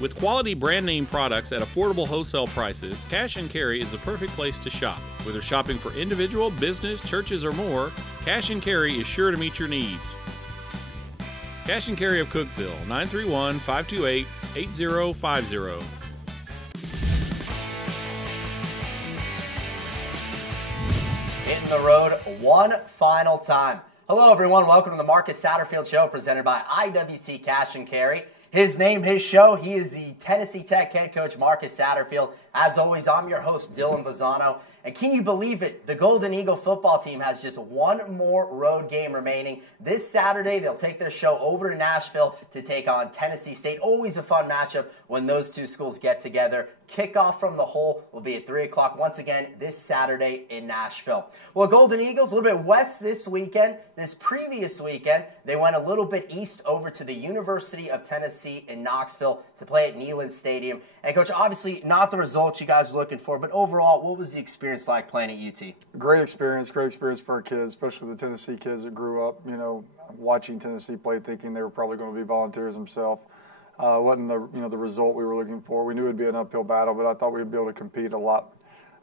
With quality brand name products at affordable wholesale prices, Cash and Carry is the perfect place to shop. Whether shopping for individual, business, churches, or more, Cash and Carry is sure to meet your needs. Cash and Carry of Cookeville, 931-528-8050. Hitting the road one final time. Hello, everyone. Welcome to the Marcus Satterfield Show, presented by IWC Cash and Carry. His name, his show. He is the Tennessee Tech head coach, Marcus Satterfield. As always, I'm your host, Dylan Vazano. And can you believe it? The Golden Eagle football team has just one more road game remaining. This Saturday, they'll take their show over to Nashville to take on Tennessee State. Always a fun matchup when those two schools get together. Kickoff from the hole will be at 3 o'clock once again this Saturday in Nashville. Well, Golden Eagles, a little bit west this weekend. This previous weekend, they went a little bit east over to the University of Tennessee in Knoxville to play at Neyland Stadium. And, Coach, obviously not the results you guys were looking for, but overall, what was the experience like playing at UT? Great experience for our kids, especially the Tennessee kids that grew up, watching Tennessee play, thinking they were probably going to be volunteers themselves. Wasn't the result we were looking for. We knew it'd be an uphill battle, but I thought we'd be able to compete a lot,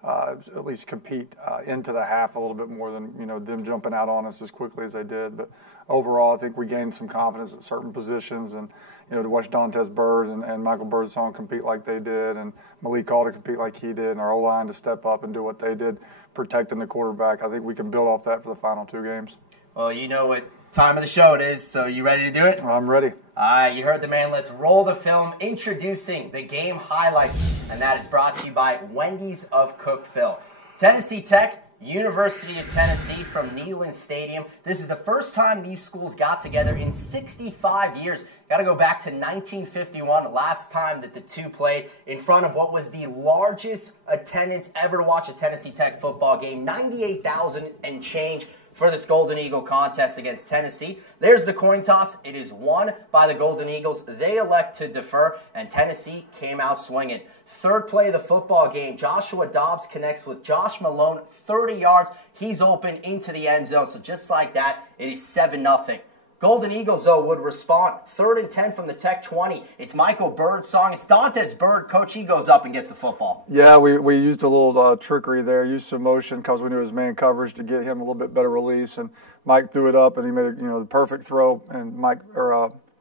at least compete into the half a little bit more than them jumping out on us as quickly as they did. But overall, I think we gained some confidence at certain positions, and to watch Dantes Bird and Michael Birdsong compete like they did, and Malik Calder compete like he did, and our O-line to step up and do what they did, protecting the quarterback. I think we can build off that for the final two games. Well, you know what time of the show it is, so you ready to do it? I'm ready. All right, you heard the man. Let's roll the film. Introducing the game highlights, and that is brought to you by Wendy's of Cookeville. Tennessee Tech, University of Tennessee from Neyland Stadium. This is the first time these schools got together in 65 years. Got to go back to 1951, the last time that the two played in front of what was the largest attendance ever to watch a Tennessee Tech football game, 98,000 and change for this Golden Eagle contest against Tennessee. There's the coin toss. It is won by the Golden Eagles. They elect to defer, and Tennessee came out swinging. Third play of the football game, Joshua Dobbs connects with Josh Malone, 30 yards. He's open into the end zone. So just like that, it is 7-0. Golden Eagles, though, would respond. 3rd and 10 from the Tech 20. It's Michael Birdsong. It's Dantes Bird. Coach, he goes up and gets the football. Yeah, we used a little trickery there, used some motion because we knew it was man coverage to get him a little bit better release. And Mike threw it up, and he made the perfect throw. And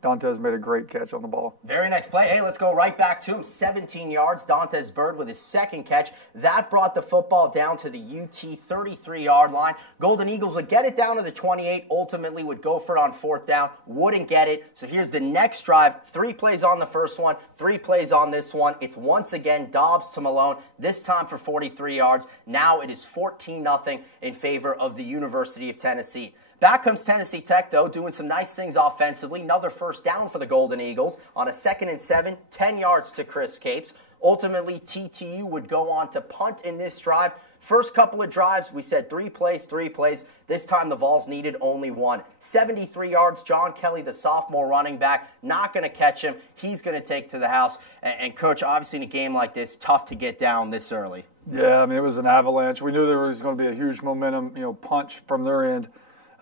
Dantes made a great catch on the ball. Very next play. Hey, let's go right back to him. 17 yards. Dantes Bird with his second catch. That brought the football down to the UT 33-yard line. Golden Eagles would get it down to the 28, ultimately would go for it on 4th down, wouldn't get it. So here's the next drive. 3 plays on the first one, 3 plays on this one. It's once again Dobbs to Malone, this time for 43 yards. Now it is 14-0 in favor of the University of Tennessee. Back comes Tennessee Tech, though, doing some nice things offensively. Another first down for the Golden Eagles on a 2nd and 7, 10 yards to Chris Cates. Ultimately, TTU would go on to punt in this drive. First couple of drives, we said 3 plays. This time the Vols needed only 1. 73 yards, John Kelly, the sophomore running back, not going to catch him. He's going to take to the house. And Coach, obviously in a game like this, tough to get down this early. Yeah, it was an avalanche. We knew there was going to be a huge momentum, punch from their end.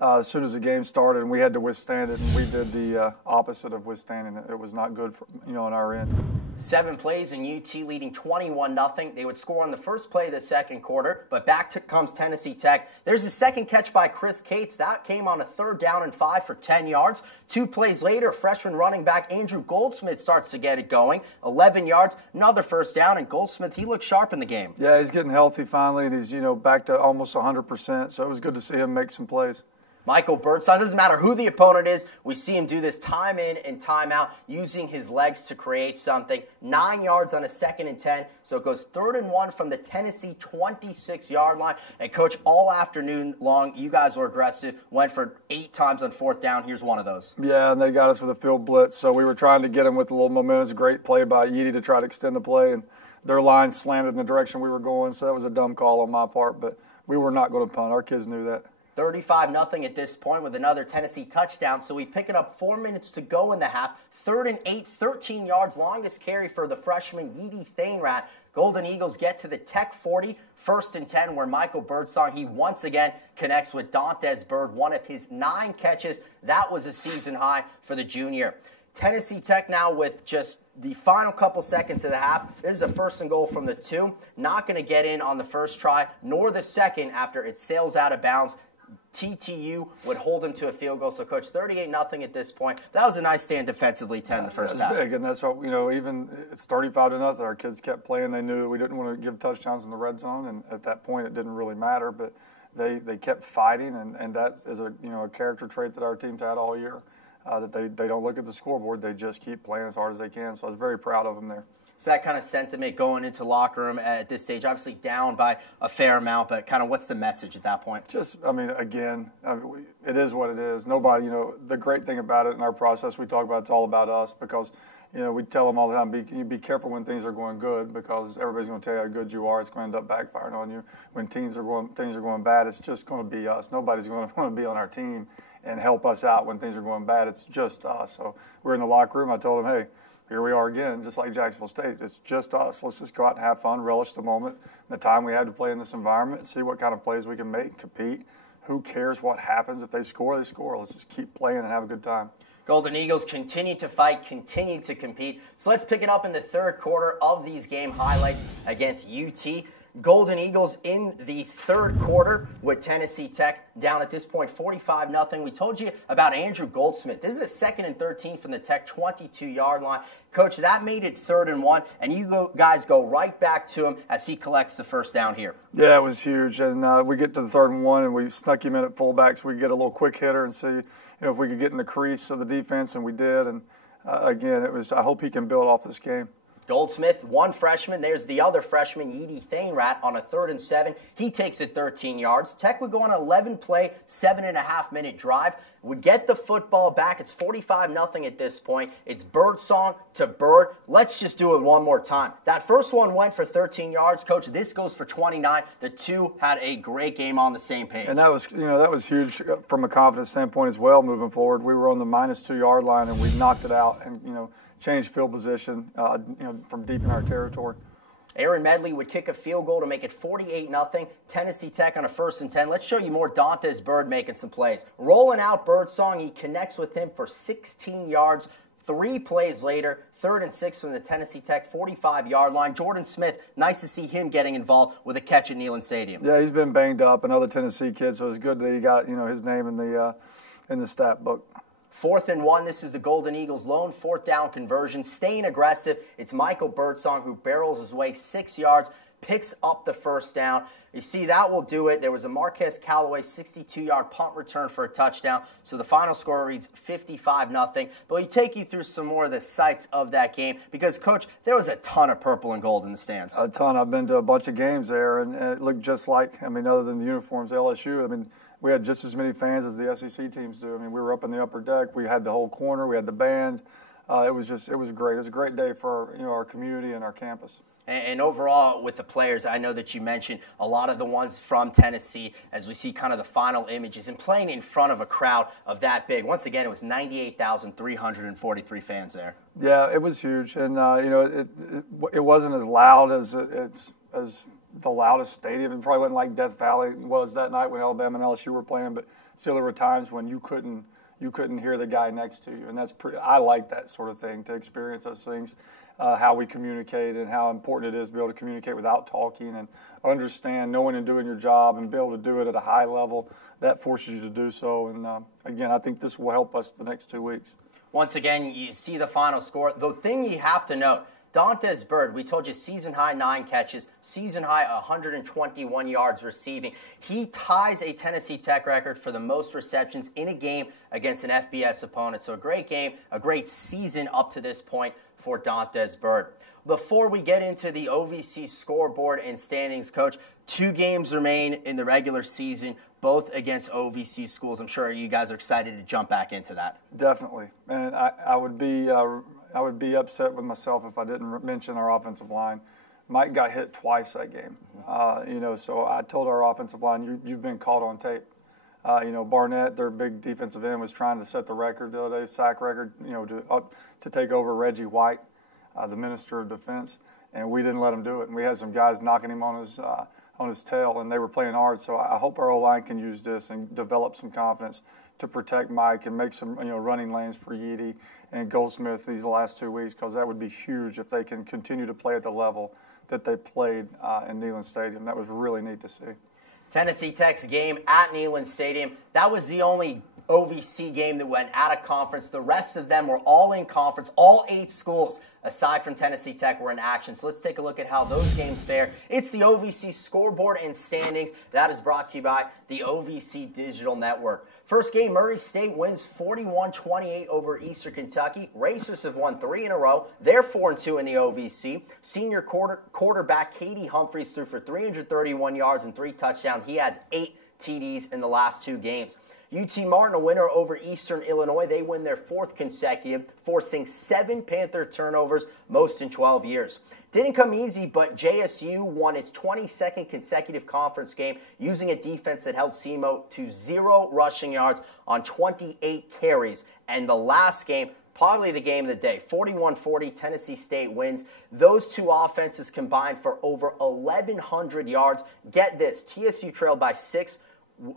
As soon as the game started, and we had to withstand it, and we did the opposite of withstanding it. It was not good on our end. 7 plays and UT leading 21-0. They would score on the first play of the second quarter, but comes Tennessee Tech. There's a second catch by Chris Cates. That came on a 3rd down and 5 for 10 yards. 2 plays later, freshman running back Andrew Goldsmith starts to get it going. 11 yards, another first down, and Goldsmith, he looks sharp in the game. Yeah, he's getting healthy finally, and he's back to almost 100%, so it was good to see him make some plays. Michael Birdsong, doesn't matter who the opponent is, we see him do this time in and time out, using his legs to create something. 9 yards on a 2nd and 10, so it goes 3rd and 1 from the Tennessee 26-yard line. And, Coach, all afternoon long, you guys were aggressive, went for 8 times on 4th down. Here's one of those. Yeah, and they got us with a field blitz, so we were trying to get him with a little momentum. It was a great play by Edie to try to extend the play, and their line slanted in the direction we were going, so that was a dumb call on my part, but we were not going to punt. Our kids knew that. 35-0 at this point with another Tennessee touchdown. So we pick it up 4 minutes to go in the half. 3rd and 8, 13 yards, longest carry for the freshman Yeedy Thainrat. Golden Eagles get to the Tech 40, 1st and 10, where Michael Birdsong, he once again connects with Dantes Bird, one of his 9 catches. That was a season high for the junior. Tennessee Tech now with just the final couple seconds of the half. This is a 1st and goal from the 2. Not going to get in on the first try, nor the second after it sails out of bounds. TTU would hold him to a field goal. So, Coach, 38-0 at this point. That was a nice stand defensively, 10 the first half. That's big, and that's what, even it's 35-0. Our kids kept playing. They knew we didn't want to give touchdowns in the red zone, and at that point it didn't really matter. But they kept fighting, and that is a character trait that our team's had all year. That they don't look at the scoreboard. They just keep playing as hard as they can. So I was very proud of them there. So that kind of sentiment going into locker room at this stage, obviously down by a fair amount, but kind of what's the message at that point? It is what it is. Nobody, the great thing about it in our process, we talk about it's all about us because, we tell them all the time, be careful when things are going good because everybody's going to tell you how good you are. It's going to end up backfiring on you. When things are going bad, it's just going to be us. Nobody's going to want to be on our team and help us out when things are going bad. It's just us. So we're in the locker room. I told them, hey, here we are again, just like Jacksonville State. It's just us. Let's just go out and have fun, relish the moment, the time we had to play in this environment, see what kind of plays we can make, compete. Who cares what happens? If they score, they score. Let's just keep playing and have a good time. Golden Eagles continue to fight, continue to compete. So let's pick it up in the third quarter of these game highlights against UT. Golden Eagles in the third quarter with Tennessee Tech down at this point 45-0. We told you about Andrew Goldsmith. This is a 2nd and 13 from the Tech 22-yard line. Coach, that made it 3rd and 1, and you guys go right back to him as he collects the first down here. Yeah, it was huge. And we get to the 3rd and 1, and we snuck him in at fullback so we could get a little quick hitter and see if we could get in the crease of the defense, and we did. And, again, I hope he can build off this game. Goldsmith, one freshman. There's the other freshman, Yeedy Thainrat, on a 3rd and 7. He takes it 13 yards. Tech would go on an 11-play, 7.5-minute drive. Would get the football back. It's 45-0 at this point. It's Birdsong to Bird. Let's just do it one more time. That first one went for 13 yards. Coach, this goes for 29. The two had a great game on the same page. And that was huge from a confidence standpoint as well moving forward. We were on the -2-yard line, and we knocked it out and, changed field position, from deep in our territory. Aaron Medley would kick a field goal to make it 48-0. Tennessee Tech on a 1st and 10. Let's show you more Dantes Bird making some plays. Rolling out Birdsong, he connects with him for 16 yards. 3 plays later, 3rd and 6 from the Tennessee Tech 45-yard line. Jordan Smith, nice to see him getting involved with a catch at Neyland Stadium. Yeah, he's been banged up. Another Tennessee kid, so it's good that he got his name in the stat book. 4th and 1. This is the Golden Eagles' lone 4th down conversion. Staying aggressive. It's Michael Birdsong who barrels his way 6 yards, picks up the first down. You see, that will do it. There was a Marquez Callaway 62-yard punt return for a touchdown. So the final score reads 55-0. But we take you through some more of the sights of that game because, Coach, there was a ton of purple and gold in the stands. A ton. I've been to a bunch of games there, and it looked just like, other than the uniforms, LSU, we had just as many fans as the SEC teams do. We were up in the upper deck. We had the whole corner. We had the band. It was great. It was a great day for our community and our campus. And overall, with the players, I know that you mentioned a lot of the ones from Tennessee as we see kind of the final images and playing in front of a crowd of that big. Once again, it was 98,343 fans there. Yeah, it was huge. And, it wasn't as loud as the loudest stadium. It probably wasn't like Death Valley was that night when Alabama and LSU were playing, but still there were times when you couldn't hear the guy next to you, and I like that sort of thing, to experience those things, how we communicate and how important it is to be able to communicate without talking and understand, knowing and doing your job and be able to do it at a high level. That forces you to do so, and again, I think this will help us the next 2 weeks. Once again, you see the final score. The thing you have to note, Dantes Bird, we told you season-high 9 catches, season-high 121 yards receiving. He ties a Tennessee Tech record for the most receptions in a game against an FBS opponent. So a great game, a great season up to this point for Dantes Bird. Before we get into the OVC scoreboard and standings, Coach, 2 games remain in the regular season, both against OVC schools. I'm sure you guys are excited to jump back into that. Definitely. And I would be upset with myself if I didn't mention our offensive line. Mike got hit twice that game. So I told our offensive line, you've been caught on tape. Barnett, their big defensive end, was trying to set the record the other day, sack record, to take over Reggie White, the Minister of Defense, and we didn't let him do it. And we had some guys knocking him on on his tail, and they were playing hard. So I hope our O-line can use this and develop some confidence to protect Mike and make some running lanes for Yeedy and Goldsmith these last 2 weeks, because that would be huge if they can continue to play at the level that they played in Neyland Stadium. That was really neat to see. Tennessee Tech's game at Neyland Stadium, that was the only OVC game that went out of conference. The rest of them were all in conference. All 8 schools, aside from Tennessee Tech, were in action. So let's take a look at how those games fare. It's the Ovc Scoreboard and standings. That is brought to you by the OVC Digital Network. First game, Murray State wins 41-28 over Eastern Kentucky. Racers have won 3 in a row. They're 4-2 in the OVC. Senior quarterback Katie Humphreys threw for 331 yards and 3 touchdowns. He has 8 TDs in the last 2 games. UT Martin, a winner over Eastern Illinois. They win their 4th consecutive, forcing 7 Panther turnovers, most in 12 years. Didn't come easy, but JSU won its 22nd consecutive conference game using a defense that held SEMO to 0 rushing yards on 28 carries. And the last game, probably the game of the day, 41-40, Tennessee State wins. Those 2 offenses combined for over 1,100 yards. Get this, TSU trailed by 6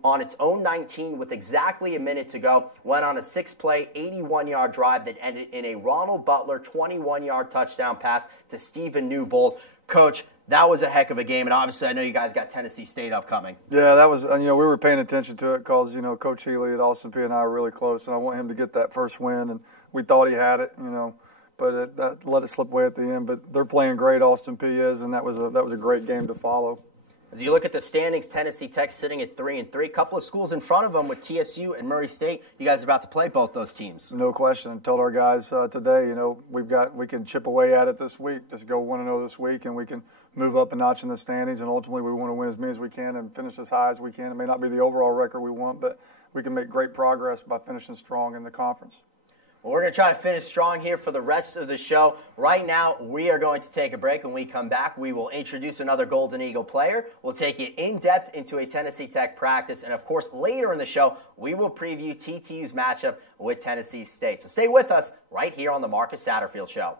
on its own 19 with exactly a minute to go, went on a 6-play, 81-yard drive that ended in a Ronald Butler 21-yard touchdown pass to Stephen Newbold. Coach, that was a heck of a game, and obviously I know you guys got Tennessee State upcoming. Yeah, that was, we were paying attention to it because, Coach Healy at Austin P and I are really close, and I want him to get that first win, and we thought he had it, but that let it slip away at the end. But they're playing great, Austin P is, and that was a great game to follow. As you look at the standings, Tennessee Tech sitting at 3-3. A couple of schools in front of them with TSU and Murray State. You guys are about to play both those teams. No question. I told our guys today, we can chip away at it this week. Just go 1-0 this week, and we can move up a notch in the standings. And ultimately, we want to win as many as we can and finish as high as we can. It may not be the overall record we want, but we can make great progress by finishing strong in the conference. Well, we're going to try to finish strong here for the rest of the show. Right now, we are going to take a break. When we come back, we will introduce another Golden Eagle player. We'll take you in-depth into a Tennessee Tech practice. And, of course, later in the show, we will preview TTU's matchup with Tennessee State. So stay with us right here on the Marcus Satterfield Show.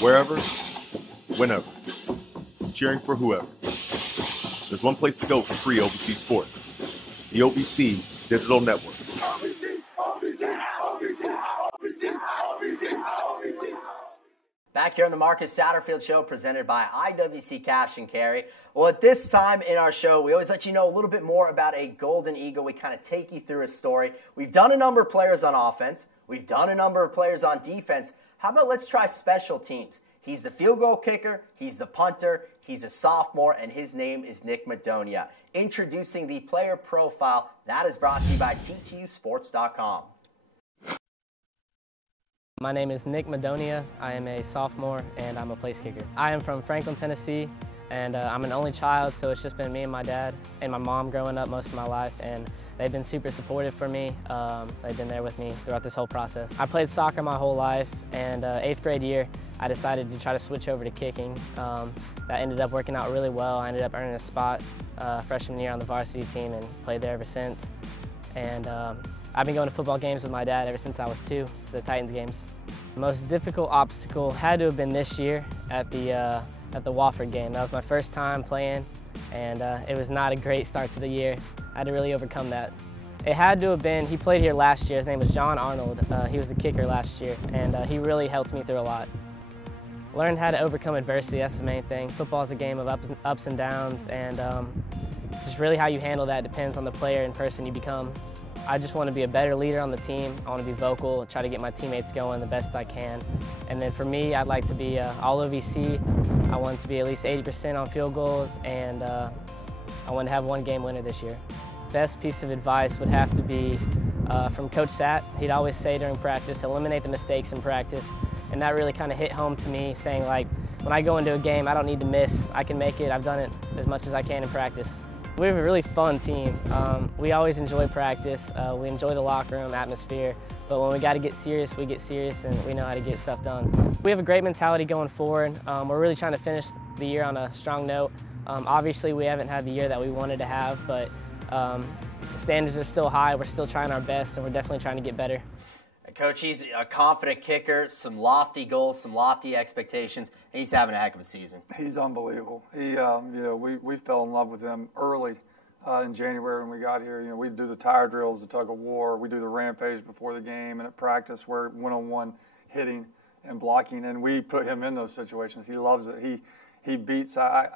Wherever, whenever, cheering for whoever. There's one place to go for free OVC sports, the OVC Digital Network. Back here on the Marcus Satterfield Show, presented by IWC Cash and Carry. Well, at this time in our show, we always let you know a little bit more about a Golden Eagle. We kind of take you through a story. We've done a number of players on offense. We've done a number of players on defense. How about let's try special teams? He's the field goal kicker, he's the punter, he's a sophomore, and his name is Nick Madonia. Introducing the player profile, that is brought to you by TTUsports.com. My name is Nick Madonia. I am a sophomore, and I'm a place kicker. I am from Franklin, Tennessee, and I'm an only child, so it's just been me and my dad and my mom growing up most of my life, and they've been super supportive for me. They've been there with me throughout this whole process. I played soccer my whole life, and 8th grade year, I decided to try to switch over to kicking. That ended up working out really well. I ended up earning a spot freshman year on the varsity team and played there ever since. And I've been going to football games with my dad ever since I was 2, to the Titans games. The most difficult obstacle had to have been this year at the Wofford game. That was my first time playing, and it was not a great start to the year. I had to really overcome that. It had to have been, he played here last year. His name was John Arnold. He was the kicker last year, and he really helped me through a lot. Learned how to overcome adversity, that's the main thing. Football is a game of ups and downs, and just really how you handle that depends on the player and person you become. I just want to be a better leader on the team. I want to be vocal, try to get my teammates going the best I can. And then for me, I'd like to be all OVC. I want to be at least 80% on field goals, and I want to have one game winner this year. Best piece of advice would have to be from Coach Sat. He'd always say during practice, eliminate the mistakes in practice. And that really kind of hit home to me, saying like, when I go into a game, I don't need to miss. I can make it. I've done it as much as I can in practice. We have a really fun team. We always enjoy practice. We enjoy the locker room atmosphere. But when we got to get serious, we get serious, and we know how to get stuff done. We have a great mentality going forward. We're really trying to finish the year on a strong note. Obviously, we haven't had the year that we wanted to have, but the standards are still high. We're still trying our best, and we're definitely trying to get better. Coach, he's a confident kicker, some lofty goals, some lofty expectations, and he's having a heck of a season. He's unbelievable. He, we fell in love with him early in January when we got here. We do the tire drills, the tug of war. We do the rampage before the game, and at practice we're one-on-one hitting and blocking, and we put him in those situations. He loves it. He beats. I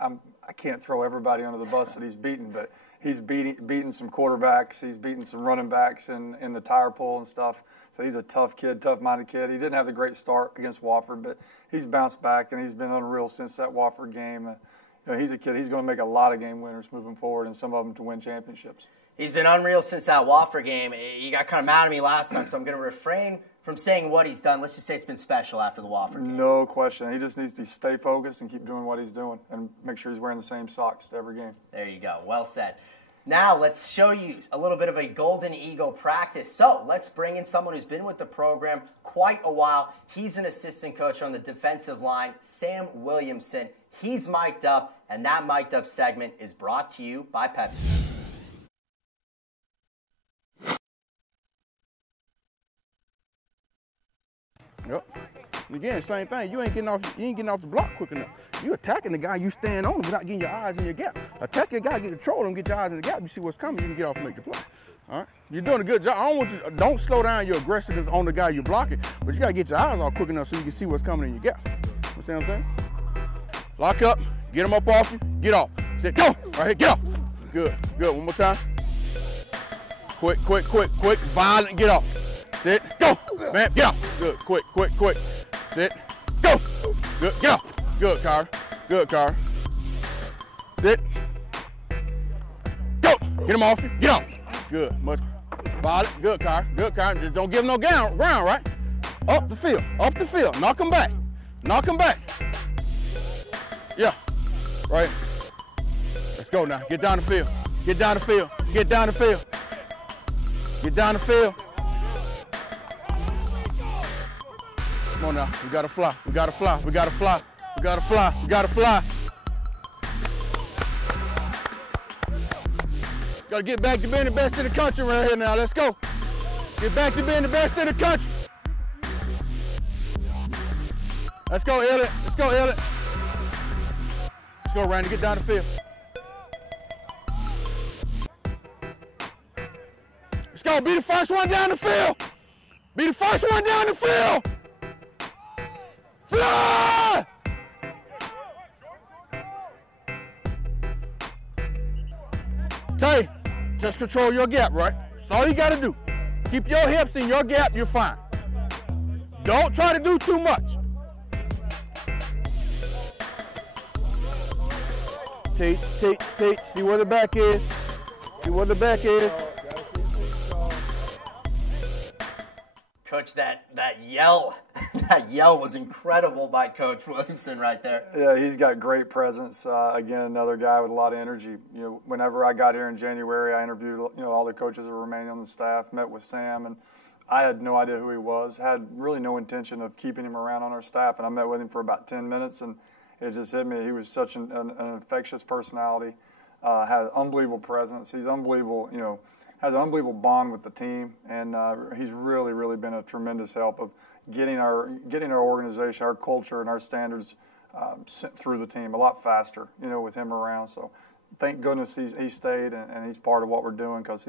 can't throw everybody under the bus that he's beaten, but he's beating some quarterbacks. He's beating some running backs in the tire pull and stuff. So he's a tough kid, tough-minded kid. He didn't have the great start against Wofford, but he's bounced back, and he's been unreal since that Wofford game. He's a kid. He's going to make a lot of game winners moving forward, and some of them to win championships. He's been unreal since that Wofford game. You got kind of mad at me last time, so I'm going to refrain from saying what he's done. Let's just say it's been special after the Wofford game. No question. He just needs to stay focused and keep doing what he's doing and make sure he's wearing the same socks to every game. There you go. Well said. Now let's show you a little bit of a Golden Eagle practice. So let's bring in someone who's been with the program quite a while. He's an assistant coach on the defensive line, Sam Williamson. He's mic'd up, and that mic'd up segment is brought to you by Pepsi. Yep. Again, same thing. You ain't getting off the block quick enough. You attacking the guy, you stand on him without getting your eyes in your gap. Attack your guy, get control him, get your eyes in the gap. You see what's coming, you can get off and make the play. All right? You're doing a good job. Don't slow down your aggressiveness on the guy you're blocking, but you got to get your eyes off quick enough so you can see what's coming in your gap. You see what I'm saying? Lock up, get him up off you, get off. Sit, go. Right here, get off. Good, good. One more time. Quick, violent, get off. Sit, go. Man, get off. Good, quick. Sit, go. Good, get off. Good, Car. Good, Car. Sit. Go. Get him off you, get off. Good, much. Violent, good, Car. Good, Car. Just don't give him no ground, right? Up the field. Knock him back. Yeah, right. Let's go now. Get down the field. Get down the field. Come on now. We gotta fly. Gotta get back to being the best in the country right here now. Let's go. Get back to being the best in the country. Let's go, Elliot. Let's go, Randy. Get down the field. Let's go. Be the first one down the field. Fly! Tay, just control your gap, right? That's all you got to do. Keep your hips in your gap, you're fine. Don't try to do too much. Teach. See where the back is. Coach, that yell was incredible by Coach Williamson right there. Yeah, he's got great presence. Again, another guy with a lot of energy. Whenever I got here in January, I interviewed all the coaches that were remaining on the staff, met with Sam, and I had no idea who he was. Had really no intention of keeping him around on our staff, and I met with him for about 10 minutes, and it just hit me. He was such an infectious personality, had unbelievable presence. He's unbelievable, has an unbelievable bond with the team, and he's really been a tremendous help of getting our organization, our culture, and our standards through the team a lot faster, with him around. So thank goodness he stayed, and he's part of what we're doing because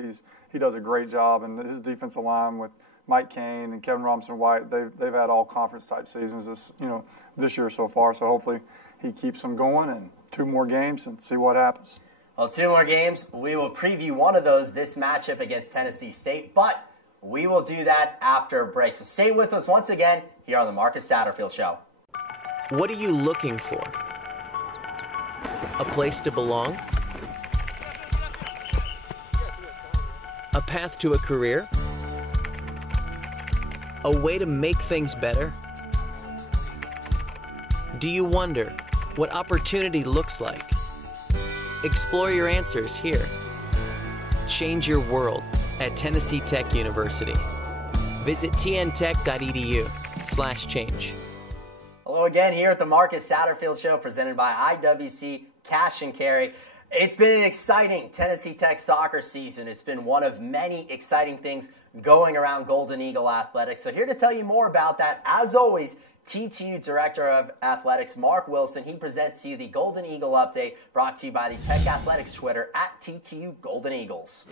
he does a great job. And his defensive line with Mike Kane and Kevin Robinson-White, they've had all conference type seasons this year so far. So hopefully he keeps them going and 2 more games and see what happens. Well, 2 more games. We will preview one of those, this matchup against Tennessee State, but we will do that after a break. So stay with us once again here on the Marcus Satterfield Show. What are you looking for? A place to belong? A path to a career? A way to make things better? Do you wonder what opportunity looks like? Explore your answers here. Change your world at Tennessee Tech University. Visit tntech.edu/change. Hello again here at the Marcus Satterfield Show presented by IWC cash and carry. It's been an exciting Tennessee Tech soccer season. It's been one of many exciting things going around Golden Eagle Athletics. So here to tell you more about that, as always, TTU Director of Athletics, Mark Wilson. He presents to you the Golden Eagle Update, brought to you by the Tech Athletics Twitter at TTU Golden Eagles.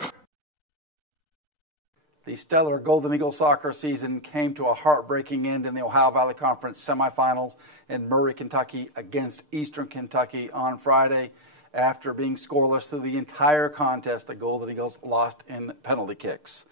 The stellar Golden Eagle soccer season came to a heartbreaking end in the Ohio Valley Conference semifinals in Murray, Kentucky against Eastern Kentucky on Friday. After being scoreless through the entire contest, the Golden Eagles lost in penalty kicks.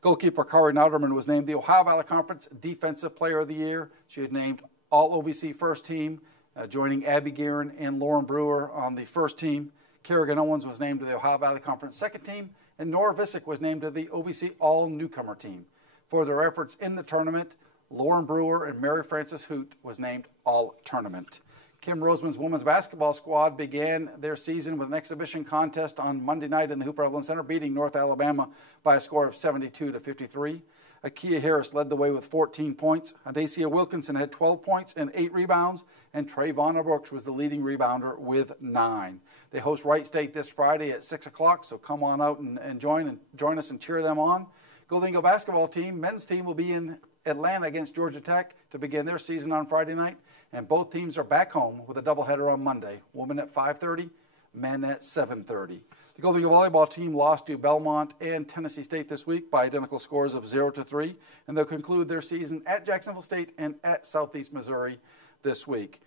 Goalkeeper Kari Nauderman was named the Ohio Valley Conference Defensive Player of the Year. She had named all OVC first team, joining Abby Guerin and Lauren Brewer on the first team. Kerrigan Owens was named to the Ohio Valley Conference second team, and Nora Visick was named to the OVC All-Newcomer team. For their efforts in the tournament, Lauren Brewer and Mary Frances Hoot was named All-Tournament. Kim Roseman's women's basketball squad began their season with an exhibition contest on Monday night in the Hooper Evelyn Center, beating North Alabama by a score of 72-53. Akia Harris led the way with 14 points. Adacia Wilkinson had 12 points and 8 rebounds, and Trayvonna Brooks was the leading rebounder with 9. They host Wright State this Friday at 6 o'clock, so come on out and join us and cheer them on. Golden Eagle basketball team, men's team, will be in Atlanta against Georgia Tech to begin their season on Friday night, and both teams are back home with a doubleheader on Monday, women at 5:30, men at 7:30. The Golden Eagle volleyball team lost to Belmont and Tennessee State this week by identical scores of 0-3, and they'll conclude their season at Jacksonville State and at Southeast Missouri this week.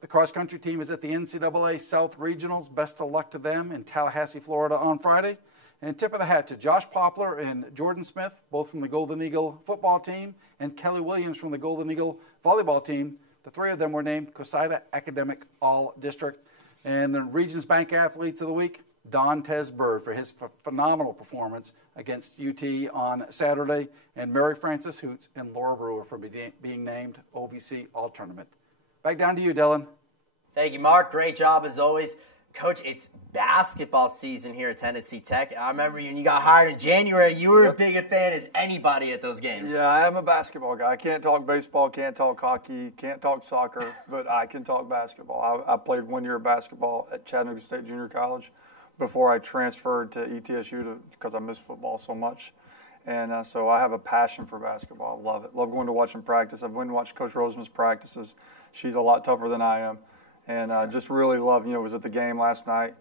The cross-country team is at the NCAA South Regionals. Best of luck to them in Tallahassee, Florida on Friday. And tip of the hat to Josh Poplar and Jordan Smith, both from the Golden Eagle football team, and Kelly Williams from the Golden Eagle volleyball team. The three of them were named COSIDA Academic All-District. And the Regions Bank Athletes of the Week, Dontez Bird for his phenomenal performance against UT on Saturday, and Mary Frances Hoots and Laura Brewer for being named OVC All-Tournament. Back down to you, Dylan. Thank you, Mark. Great job as always. Coach, it's basketball season here at Tennessee Tech. I remember when you got hired in January, you were as big a fan as anybody at those games. Yeah, I am a basketball guy. I can't talk baseball, can't talk hockey, can't talk soccer, but I can talk basketball. I played 1 year of basketball at Chattanooga State Junior College before I transferred to ETSU because I miss football so much. And so I have a passion for basketball. I love it. Love going to watch them practice. I've been to watch Coach Roseman's practices. She's a lot tougher than I am. And just really love, was at the game last night.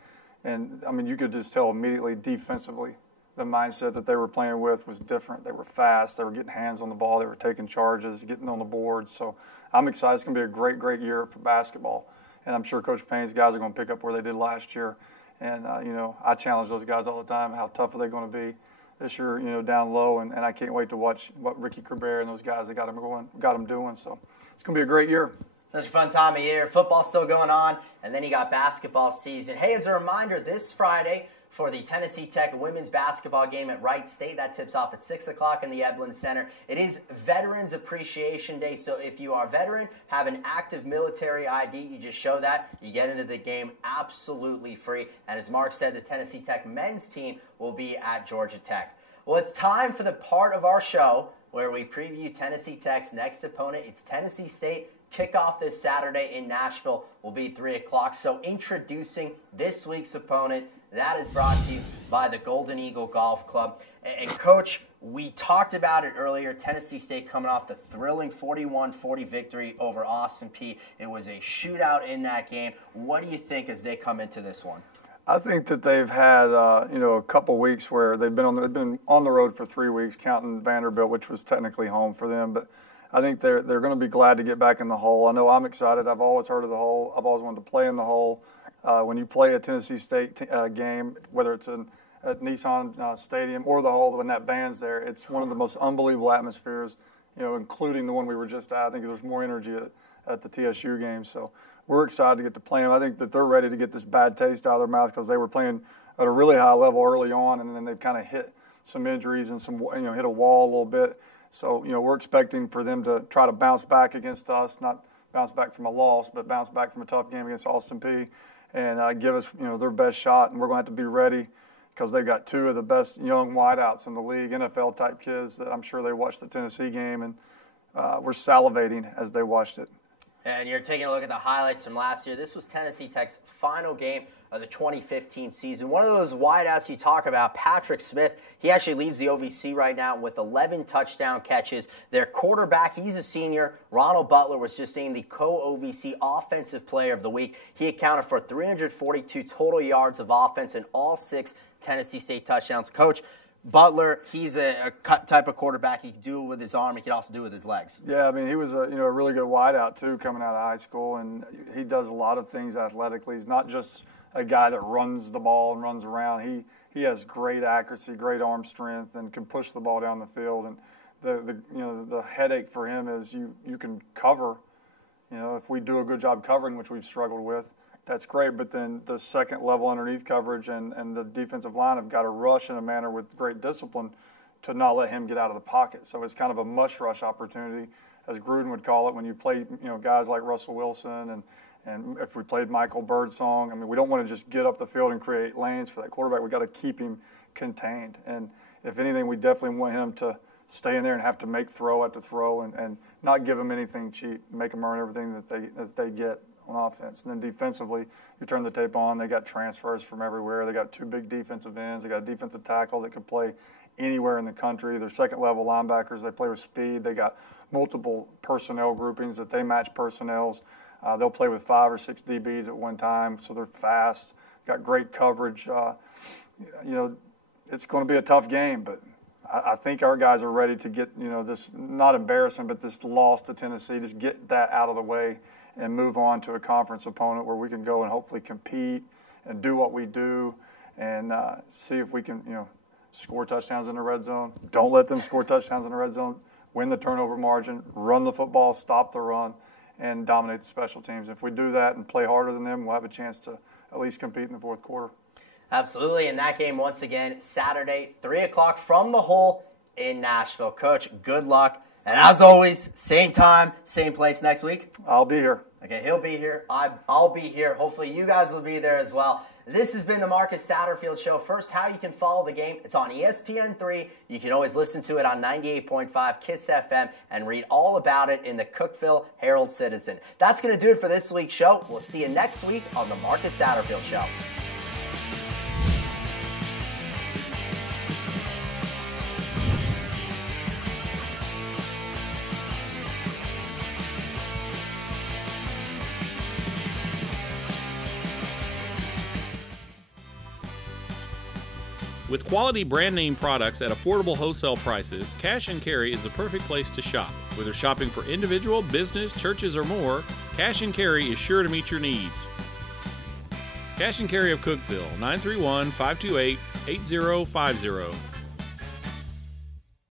And, you could just tell immediately defensively the mindset that they were playing with was different. They were fast. They were getting hands on the ball. They were taking charges, getting on the board. So I'm excited. It's going to be a great, great year for basketball. And I'm sure Coach Payne's guys are going to pick up where they did last year. And, I challenge those guys all the time. How tough are they going to be this year, down low. And I can't wait to watch what Ricky Kerber and those guys that got them doing. So it's going to be a great year. Such a fun time of year. Football's still going on, and then you got basketball season. Hey, as a reminder, this Friday for the Tennessee Tech women's basketball game at Wright State, that tips off at 6 o'clock in the Evelyn Center. It is Veterans Appreciation Day, so if you are a veteran, have an active military ID, you just show that, you get into the game absolutely free. And as Mark said, the Tennessee Tech men's team will be at Georgia Tech. Well, it's time for the part of our show where we preview Tennessee Tech's next opponent. It's Tennessee State. Kickoff this Saturday in Nashville will be 3 o'clock. So introducing this week's opponent, that is brought to you by the Golden Eagle Golf Club. And Coach, we talked about it earlier. Tennessee State coming off the thrilling 41-40 victory over Austin Peay. It was a shootout in that game. What do you think as they come into this one? I think that they've had a couple weeks where they've been on the road for 3 weeks, counting Vanderbilt, which was technically home for them, but I think they're going to be glad to get back in the hole. I know I'm excited. I've always heard of the hole. I've always wanted to play in the hole. When you play a Tennessee State game, whether it's at Nissan Stadium or the hole, when that band's there, it's one of the most unbelievable atmospheres, including the one we were just at. I think there's more energy at the TSU game. So we're excited to get to play them. I think that they're ready to get this bad taste out of their mouth because they were playing at a really high level early on, and then they've kind of hit some injuries and hit a wall a little bit. So, we're expecting for them to try to bounce back against us, not bounce back from a loss, but bounce back from a tough game against Austin Peay and give us, their best shot. And we're going to have to be ready because they've got 2 of the best young wideouts in the league, NFL-type kids that I'm sure they watched the Tennessee game and were salivating as they watched it. and you're taking a look at the highlights from last year, this was Tennessee Tech's final game of the 2015 season. One of those wideouts you talk about, Patrick Smith, he actually leads the OVC right now with 11 touchdown catches. Their quarterback, he's a senior. Ronald Butler was just named the co-OVC Offensive Player of the Week. He accounted for 342 total yards of offense and all 6 Tennessee State touchdowns. Coach, Butler, he's a type of quarterback. He can do it with his arm. He can also do it with his legs. Yeah, I mean, he was a really good wideout, too, coming out of high school, and he does a lot of things athletically. He's not just a guy that runs the ball and runs around. He has great accuracy, great arm strength, and can push the ball down the field. And the headache for him is you can cover. If we do a good job covering, which we've struggled with, that's great. But then the second level underneath coverage and the defensive line have got to rush in a manner with great discipline to not let him get out of the pocket. So it's kind of a mush rush opportunity, as Gruden would call it, when you play guys like Russell Wilson and if we played Michael Birdsong. I mean, we don't want to just get up the field and create lanes for that quarterback. We've got to keep him contained. And if anything, we definitely want him to stay in there and have to make throw after throw and not give him anything cheap, make them earn everything that they get on offense. And then defensively, you turn the tape on, they got transfers from everywhere. They got 2 big defensive ends. They got a defensive tackle that can play anywhere in the country. They're second-level linebackers. They play with speed. They got multiple personnel groupings that they match personnels. They'll play with 5 or 6 DBs at one time, so they're fast, got great coverage. It's going to be a tough game, but I think our guys are ready to get, this, not embarrassment, but this loss to Tennessee, just get that out of the way and move on to a conference opponent where we can go and hopefully compete and do what we do and see if we can, score touchdowns in the red zone. Don't let them score touchdowns in the red zone. Win the turnover margin, run the football, stop the run, and dominate the special teams. If we do that and play harder than them, we'll have a chance to at least compete in the fourth quarter. Absolutely, and that game once again, Saturday, 3 o'clock from the Hole in Nashville. Coach, good luck. And as always, same time, same place next week. I'll be here. Okay, he'll be here. I'll be here. Hopefully you guys will be there as well. This has been the Marcus Satterfield Show. First, how you can follow the game. It's on ESPN3. You can always listen to it on 98.5 KISS FM and read all about it in the Cookeville Herald-Citizen. That's going to do it for this week's show. We'll see you next week on the Marcus Satterfield Show. With quality brand name products at affordable wholesale prices, Cash and Carry is the perfect place to shop. Whether shopping for individual, business, churches, or more, Cash and Carry is sure to meet your needs. Cash and Carry of Cookeville, 931-528-8050.